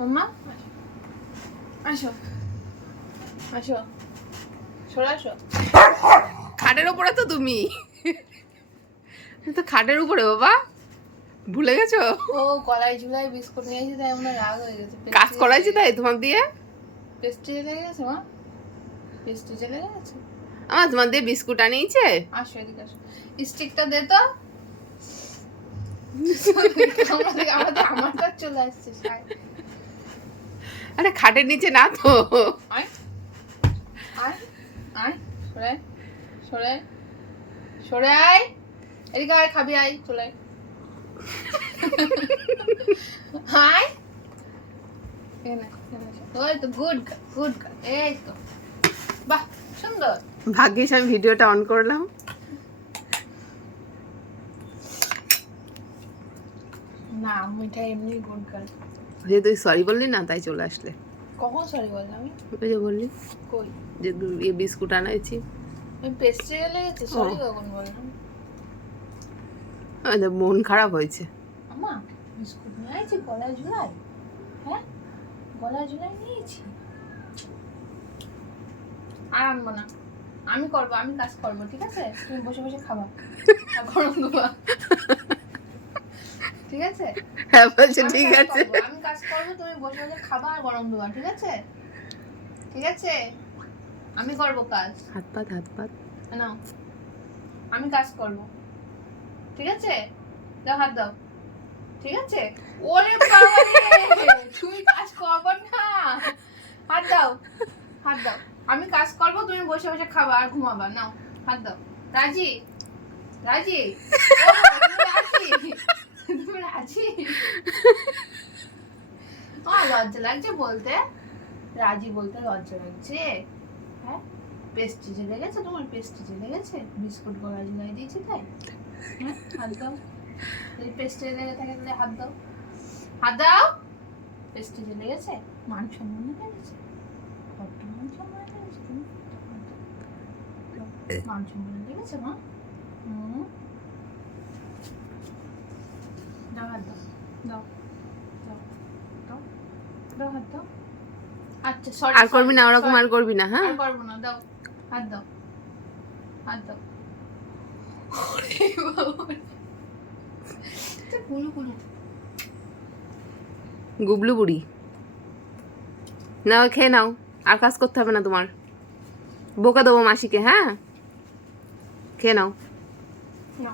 মাম্মা আসো। আসো। সরে আসো। খাটের উপরে তো তুমি। তো খাটের উপরে বাবা। ভুলে গেছো? ও কলাই ঝুলাই বিস্কুট নিয়েছি তাই আমার রাগ হয়ে গেছে। কাজ করাইছি তাই তোমার দিয়ে? পেস্ট্রি লেগে গেছে মা? পেস্ট্রি লেগে গেছে? আমার তোমার দিয়ে বিস্কুট আনিয়েছে? আসো এদিকে আসো। স্টিকটা দে তো। আমাদের আমারটা চলে আসছে। আরে খাটের নিচে না তো। সরে সরে আয়, আয়। এদিকে আয় খাবি আয় চলে ওই তো গুড গুড এই তো। বাহ সুন্দর। ভাগ্যিস আমি ভিডিওটা অন করলাম। না মিঠাই এমনি গুড গার্ল যে তুই সরি বললি না তাই চলে আসলে। কখন সরি বললাম আমি? ওই যে বললি। কই? যে ইয়ে বিস্কুট আনাইছি। আমি পেস্ট্রি লেগেছে সরি কখন বললাম? দেখ, মন খারাপ হয়েছে। আমা বিস্কুট নিয়ে আইছি গলায় ঝুলাই। হ্যাঁ? গলায় ঝুলাই নিয়েছি। আর আনব না। আমি করব আমি কাজ করব ঠিক আছে? তুমি বসে বসে খাবা। আর গরম দেবা ঠিক আছে? হ্যাঁ বলছে ঠিক আছে। আমি কাজ করব তুমি বসে বসে খাবা আর গরম দেবা ঠিক আছে? ঠিক আছে? আমি করব কাজ। হাত হাত নাও আমি কাজ করব। ঠিক আছে? দাও হাত দাও। ঠিক আছে? ওরে বাবা তুমি কাজ করবে না। হাত দাও হাত দাও। আমি কাজ করব তুমি বসে বসে খাবা আর ঘুমাবা। নাও হাত দাও। রাজি? রাজি তুমি রাজি আমার লজ্জা লাগছে বলতে? রাজি বলতে লজ্জা লাগছে? হ্যাঁ? পেস্টিজে লেগেছে, তোমার পেস্টিজে লেগেছে? বিস্কুট গলা ঝুলাই দিয়েছি তাই? হ্যাঁ হাত দাও। যদি পেস্টিজে লেগে থাকে তাহলে হাত দাও। হাত দাও! পেস্টিজে লেগেছে, মান সম্মান বড্ড মান সম্মান। দাও। মান সম্মান লেগেছে মা? হুম। দাও, হাত দাও। দাও। দাও হাত দাও। আচ্ছা সরি আর করবি না ওরকম আর করবি না হ্যাঁ? আর না দাও হাত হাত গুবলু বুড়ি। নাও খেয়ে নাও আর কাজ করতে হবে না তোমার। বোকা দেবো মাসিকে হ্যাঁ? খেয়ে নাও। না